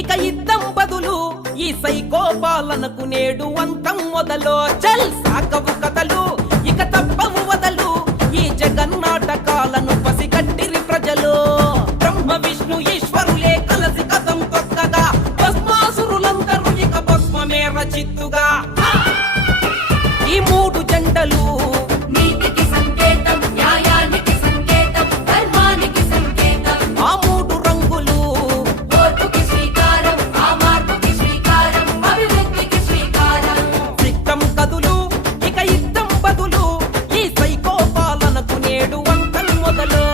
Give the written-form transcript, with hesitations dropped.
ఇక యుద్ధం బదులు ఈ సైకో పాలనకు నేడు అంతం మొదలు. చల్ సాకవు కథలు ఇక తప్పవు వదలు, ఈ జగన్నాటకాలను పసిగట్టిరి ప్రజలు. బ్రహ్మ విష్ణు ఈశ్వరులే కలసి కథం తొక్కగా, భస్మాసురులందరూ ఇక భస్మమే రచిత్తుగా. ఈ మూడు జెండలు నీతికి సంకేతం, న్యాయానికి సంకేతం, ధర్మానికి సంకేతం. ఆ మూడు రంగులు ఓర్పుకి శ్రీకారం, ఆ మార్పుకి శ్రీకారం, అభివృద్ధికి శ్రీకారం. సిద్ధం కదులు ఇక యుద్ధం బదులు, ఈ సైకో పాలనకు నేడు అంతం మొదలు.